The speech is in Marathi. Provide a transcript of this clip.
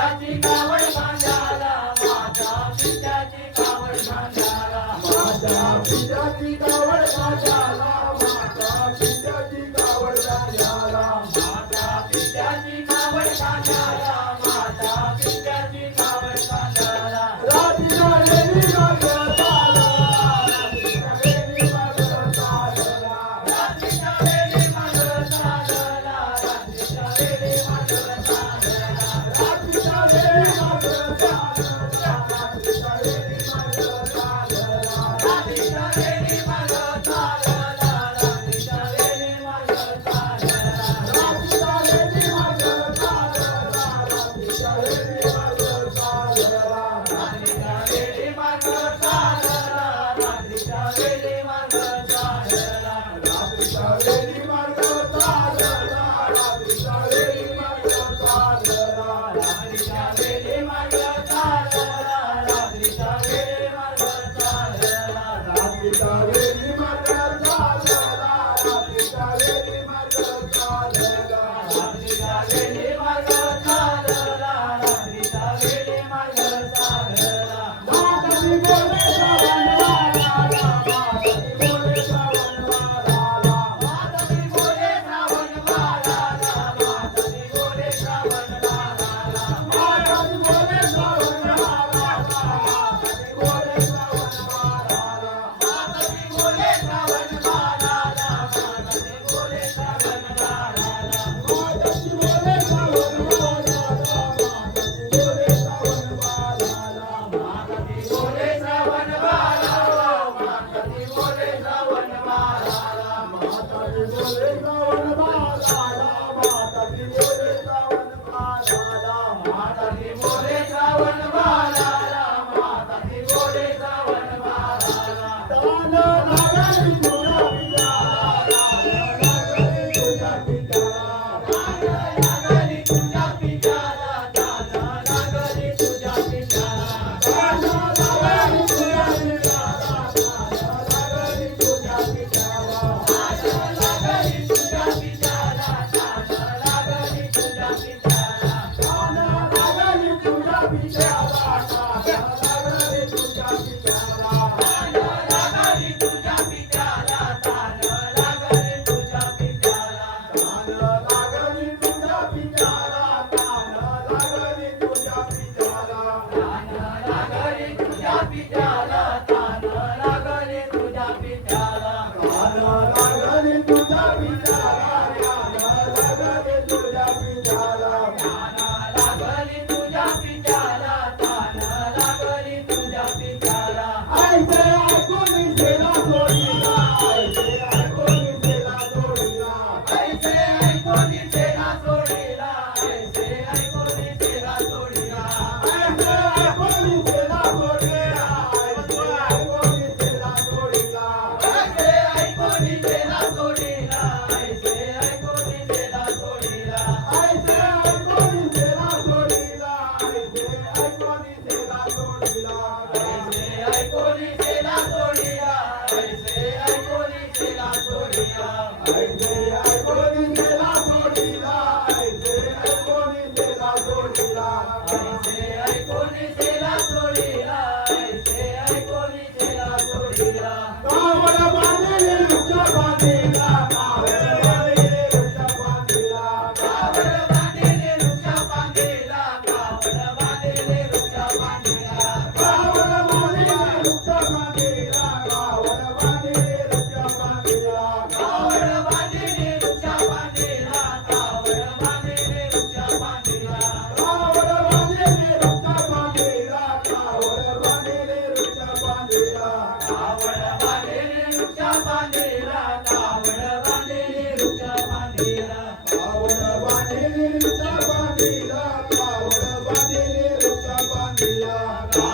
पित्याची कावड खांद्याला माझ्या पित्याची कावड खांद्याला माझ्या पित्याची कावड खांद्याला माझ्या पित्याची कावड खांद्याला माझ्या पित्याची कावड खांद्याला माझ्या पित्याची कावड खांद्याला राधीच्या वेली माग चाला राधीच्या वेली माग चालला रात्रीच्या वेळी माग चालला रात्रीच्या वेळी माग चालला राधीच्या वेली माग चालला राधीच्या वेली माग चालला रात्रीच्या वेळी माग चालला रात्रीच्या वेळी माग चालला राधीच्या वेली माग चालला राधीच्या वेली माग चालला रात्रीच्या वेळी माग चालला रात्रीच्या वेळी माग चालला राधीच्या वेली माग चालला राधीच्या वेली माग चालला रात्रीच्या वेळी माग चालला रात्रीच्या वेळी माग चालला राधीच्या वेली माग चालला राधीच्या वेली माग चालला रात्रीच्या वेळी माग चालला रात्रीच्या वेळी माग चालला माताजी बोले श्रावणबाळाला माताजी बोले श्रावणबाळाला माताजी बोले श्रावण बाळाला माताजी बोले श्रावण बाळाला माताजी बोले श्रावणबाळाला माताजी बोले श्रावणबाळाला माताजी बोले श्रावण बाळाला माताजी बोले श्रावण बाळाला माताजी बोले श्रावणबाळाला माताजी बोले श्रावणबाळाला माताजी बोले श्रावण बाळाला माताजी बोले श्रावण बाळाला माताजी बोले श्रावणबाळाला माताजी बोले श्रावणबाळाला माताजी बोले श्रावण बाळाला माताजी बोले श्रावण बाळाला तान लागली तुझ्या पित्याला तान लागली तुझ्या पित्याला तान लागली तुझ्या पित्याला तान लागली तुझ्या पित्याला तान लागली तुझ्या पित्याला तान लागली तुझ्या पित्याला तान लागली तुझ्या पित्याला तान लागली तुझ्या पित्याला तान लागली तुझ्या पित्याला तान लागली तुझ्या पित्याला तान लागली तुझ्या पित्याला तान लागली तुझ्या पित्याला तान लागली तुझ्या पित्याला तान लागली तुझ्या पित्याला तान लागली तुझ्या पित्याला तान लागली तुझ्या पित्याला तान लागली तुझ्या पित्याला ऐसे ऐकून गेला जोडीला ऐसे ऐकून गेला जोडीला ऐसे ऐकून सेना सोडीला ऐसे ऐकून सेना सोडीला ऐसे ऐकून गेला जोडीला ऐसे ऐकून गेला जोडीला ऐसे ऐकून सेना सोडीला ऐसे ऐकून सेना सोडीला ऐसे ऐकून गेला जोडीला ऐसे ऐकून गेला जोडीला ऐसे ऐकून सेना सोडीला ऐसे ऐकून सेना सोडीला ऐसे ऐकून गेला जोडीला ऐसे ऐकून गेला जोडीला ऐसे ऐकून सेना सोडीला ऐसे ऐकून सेना सोडीला कावड बांधले रुच्या बांधीला कावड बांधले रुच्या बांधीला कावड बांधेले रुच्या बांधेला कावड बांधेले रुच्या बांधेला कावड बांधले रुच्या बांधीला कावड बांधले रुच्या बांधीला कावड बांधेले रुच्या बांधेला कावड बांधेले रुच्या बांधेला कावड बांधले रुच्या बांधीला कावड बांधले रुच्या बांधीला कावड बांधेले रुच्या बांधेला कावड बांधेले रुच्या बांधेला कावड बांधले रुच्या बांधीला कावड बांधले रुच्या बांधीला